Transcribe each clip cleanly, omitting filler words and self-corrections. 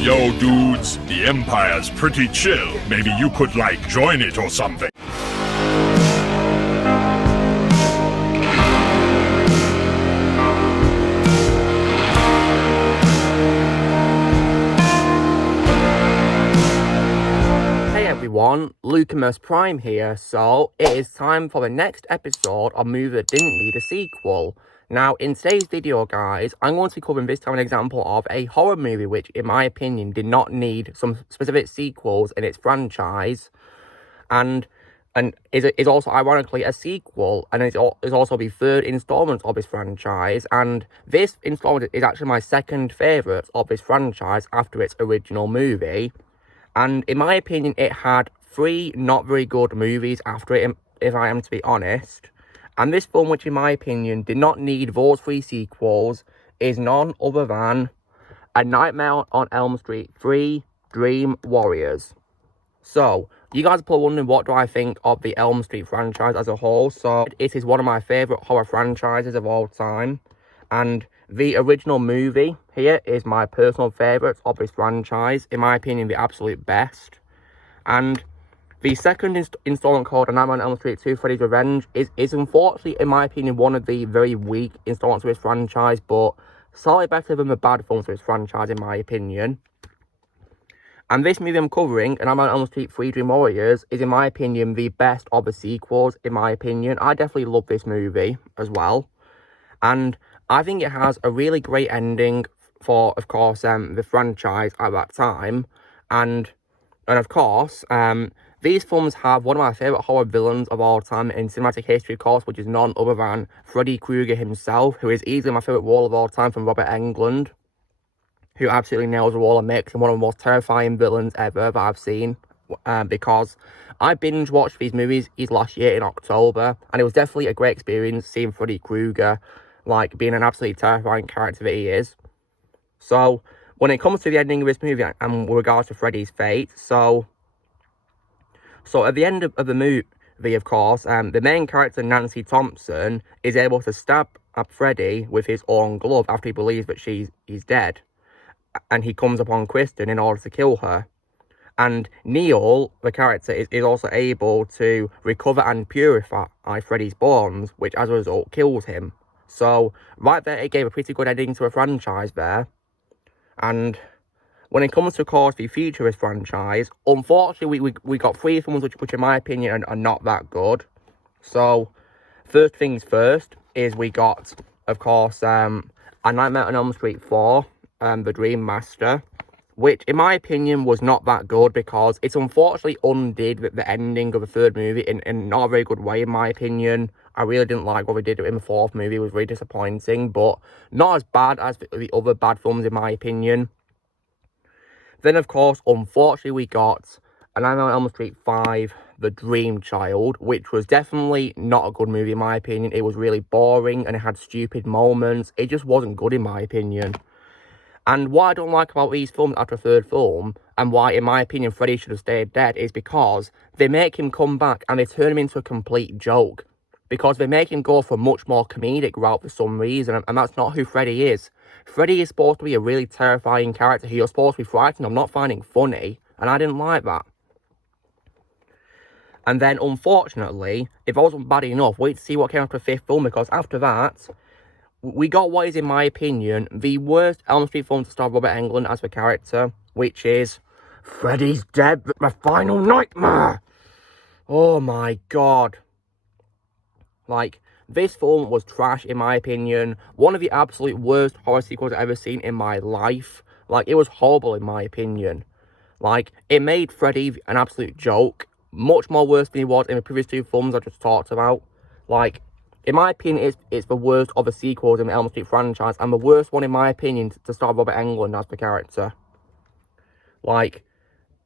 Yo, dudes, the Empire's pretty chill. Maybe you could, like, join it or something. Hey everyone, Lucamus Prime here. So, it is time for the next episode of Movie That Didn't Need a Sequel. Now, in today's video, guys, I'm going to be covering this time an example of a horror movie which, in my opinion, did not need some specific sequels in its franchise, and is also, ironically, a sequel, and is also the third installment of this franchise, and this installment is actually my second favourite of this franchise after its original movie, and in my opinion, it had 3 not very good movies after it, if I am to be honest. And this film, which in my opinion did not need those 3 sequels, is none other than A Nightmare on Elm Street 3: Dream Warriors. So, you guys are probably wondering, what do I think of the Elm Street franchise as a whole? So, it is one of my favourite horror franchises of all time. And the original movie here is my personal favourite of this franchise. In my opinion, the absolute best. And the second installment, called A Nightmare on Elm Street 2: Freddy's Revenge, is unfortunately, in my opinion, one of the very weak installments of this franchise, but slightly better than the bad films of this franchise, in my opinion. And this movie I'm covering, A Nightmare on Elm Street 3: Dream Warriors, is, in my opinion, the best of the sequels, in my opinion. I definitely love this movie as well. And I think it has a really great ending for, of course, the franchise at that time. And of course, these films have one of my favourite horror villains of all time in cinematic history, of course, which is none other than Freddy Krueger himself, who is easily my favourite role of all time from Robert Englund, who absolutely nails the role and makes him one of the most terrifying villains ever that I've seen, because I binge-watched these movies last year in October, and it was definitely a great experience seeing Freddy Krueger, like, being an absolutely terrifying character that he is. So, when it comes to the ending of this movie, and with regards to Freddy's fate, so at the end of the movie, of course, the main character, Nancy Thompson, is able to stab at Freddy with his own glove after he believes that he's dead. And he comes upon Kristen in order to kill her. And Neil, the character, is also able to recover and purify Freddy's bones, which as a result kills him. So, right there, it gave a pretty good ending to a franchise there. And when it comes to, of course, the future of this franchise, unfortunately, we got 3 films which in my opinion, are not that good. So, first things first is we got, of course, A Nightmare on Elm Street 4, The Dream Master, which, in my opinion, was not that good because it's unfortunately undid the ending of the 3rd movie in not a very good way, in my opinion. I really didn't like what they did in the 4th movie. It was very disappointing, but not as bad as the other bad films, in my opinion. Then, of course, unfortunately, we got A Nightmare on Elm Street 5, The Dream Child, which was definitely not a good movie, in my opinion. It was really boring, and it had stupid moments. It just wasn't good, in my opinion. And what I don't like about these films after a 3rd film, and why, in my opinion, Freddy should have stayed dead, is because they make him come back, and they turn him into a complete joke. Because they make him go for a much more comedic route for some reason, and that's not who Freddy is. Freddy is supposed to be a really terrifying character who you're supposed to be frightened of, not finding funny, and I didn't like that. And then, unfortunately, if I wasn't bad enough, wait to see what came after the 5th film, because after that, we got what is, in my opinion, the worst Elm Street film to star Robert Englund as the character, which is Freddy's Dead, My Final Nightmare! Oh my god. Like, this film was trash, in my opinion. One of the absolute worst horror sequels I've ever seen in my life. Like, it was horrible, in my opinion. Like, it made Freddy an absolute joke. Much more worse than he was in the previous 2 films I just talked about. Like, in my opinion, it's the worst of the sequels in the Elm Street franchise. And the worst one, in my opinion, to star Robert Englund as the character. Like,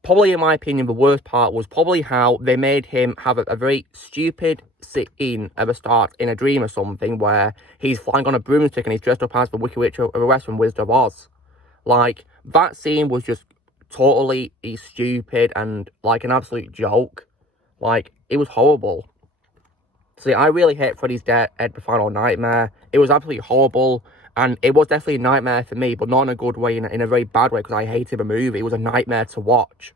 probably, in my opinion, the worst part was probably how they made him have a very stupid scene at the start in a dream or something, where he's flying on a broomstick and he's dressed up as the Wicked Witch of the West from Wizard of Oz. Like, that scene was just totally stupid and, like, an absolute joke. Like, it was horrible. See, I really hate Freddy's Dead, My Final Nightmare. It was absolutely horrible. And it was definitely a nightmare for me, but not in a good way, in a very bad way, because I hated the movie. It was a nightmare to watch.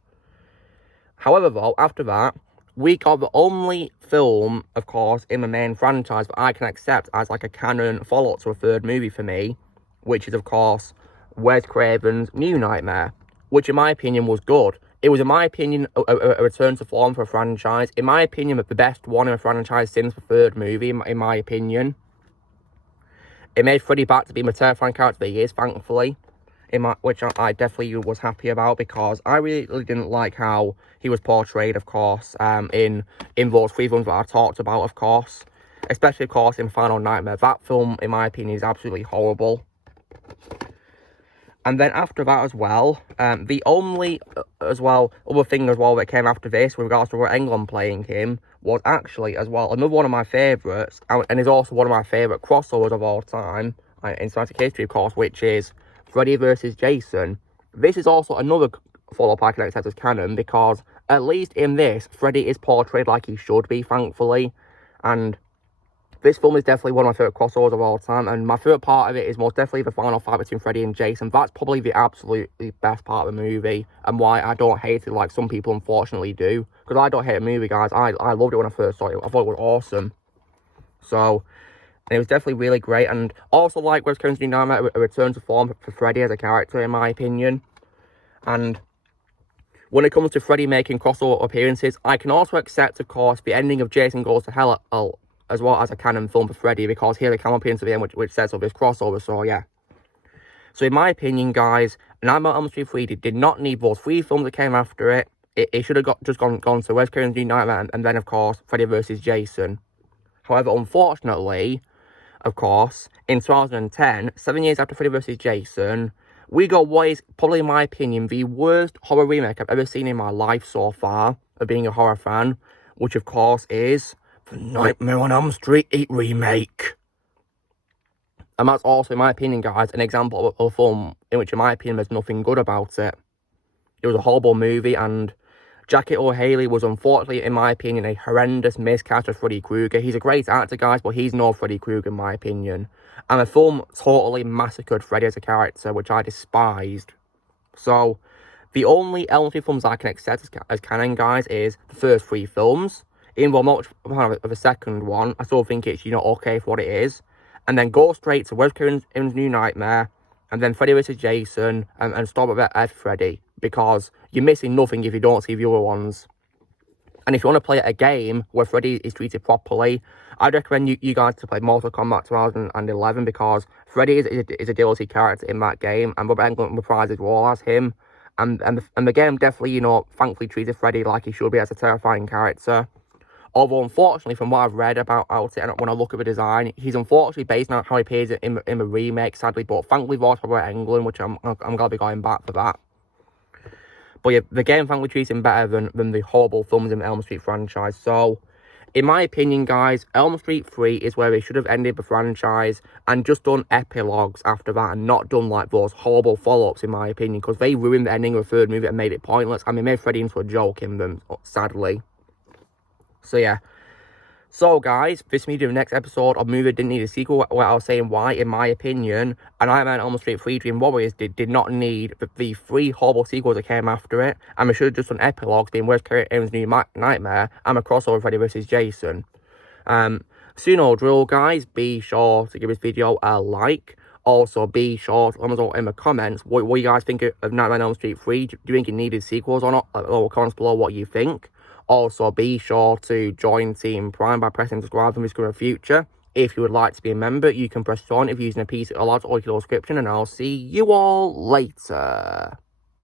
However, though, after that, we got the only film, of course, in the main franchise that I can accept as like a canon follow-up to a third movie for me, which is, of course, Wes Craven's New Nightmare, which in my opinion was good. It was, in my opinion, a return to form for a franchise. In my opinion, the best one in a franchise since the third movie, in my opinion. It made Freddy back to be my terrifying character that he is, thankfully. Which I definitely was happy about, because I really didn't like how he was portrayed, of course, in those 3 films that I talked about, of course. Especially, of course, in Final Nightmare. That film, in my opinion, is absolutely horrible. And then after that as well, the only, other thing as well that came after this, with regards to Robert Englund playing him, was actually, as well, another one of my favourites, and is also one of my favourite crossovers of all time, in cinematic history, of course, which is Freddy vs. Jason. This is also another follow-up I can accept as canon, because at least in this, Freddy is portrayed like he should be, thankfully. And this film is definitely one of my favourite crossovers of all time, and my favourite part of it is most definitely the final fight between Freddy and Jason. That's probably the absolutely best part of the movie, and why I don't hate it like some people unfortunately do. Because I don't hate a movie, guys. I loved it when I first saw it. I thought it was awesome. So, and it was definitely really great, and also like Wes Craven's New Nightmare, a return to form for Freddy as a character, in my opinion. And when it comes to Freddy making crossover appearances, I can also accept, of course, the ending of Jason Goes to Hell as well as a canon film for Freddy, because he had a cameo appearance at the end which sets up this crossover, so yeah. So in my opinion, guys, Nightmare on Elm Street 3 did not need those 3 films that came after it. It should have just gone to Wes Craven's New Nightmare, and then, of course, Freddy vs. Jason. However, unfortunately, of course, in 2010, 7 years after Freddy vs. Jason, we got what is probably, in my opinion, the worst horror remake I've ever seen in my life so far, of being a horror fan, which, of course, is the Nightmare on Elm Street 8 remake. And that's also, in my opinion, guys, an example of a film in which, in my opinion, there's nothing good about it. It was a horrible movie, and Jackie O'Haley was, unfortunately, in my opinion, a horrendous miscast of Freddy Krueger. He's a great actor, guys, but he's no Freddy Krueger, in my opinion. And the film totally massacred Freddy as a character, which I despised. So, the only Elm Street films I can accept as canon, guys, is the first 3 films. Even though I'm not a fan of the second one, I still think it's, okay for what it is. And then go straight to Wes Craven's New Nightmare, and then Freddy vs. Jason, and stop at Freddy. Because you're missing nothing if you don't see the other ones. And if you want to play a game where Freddy is treated properly, I'd recommend you guys to play Mortal Kombat 2011, because Freddy is a DLC character in that game, and Robert Englund reprised his role as him. And the game definitely, thankfully treated Freddy like he should be, as a terrifying character. Although, unfortunately, from what I've read about it, and when I look at the design, he's unfortunately based on how he appears in the remake, sadly. But thankfully, voiced by Robert Englund, which I'm glad to be going back for that. But yeah, the game thankfully treats him better than the horrible films in the Elm Street franchise. So, in my opinion, guys, Elm Street 3 is where they should have ended the franchise and just done epilogues after that, and not done like those horrible follow-ups, in my opinion, because they ruined the ending of the third movie and made it pointless. I mean, made Freddy into a joke in them, sadly. So yeah. So guys, this will be the next episode of Movie Didn't Need a Sequel, where I was saying why, in my opinion, A Nightmare on Elm Street 3 Dream Warriors did not need the 3 horrible sequels that came after it, and we should have just done epilogues, being Wes Craven's New Nightmare and a crossover Freddy vs. Jason. So you know drill, guys, be sure to give this video a like. Also, be sure to let us know in the comments what you guys think of Nightmare on Elm Street 3. Do you think it needed sequels or not? Or comments below what you think. Also, be sure to join Team Prime by pressing subscribe for this in the future. If you would like to be a member, you can press join if you're using a PC or large audio description, and I'll see you all later.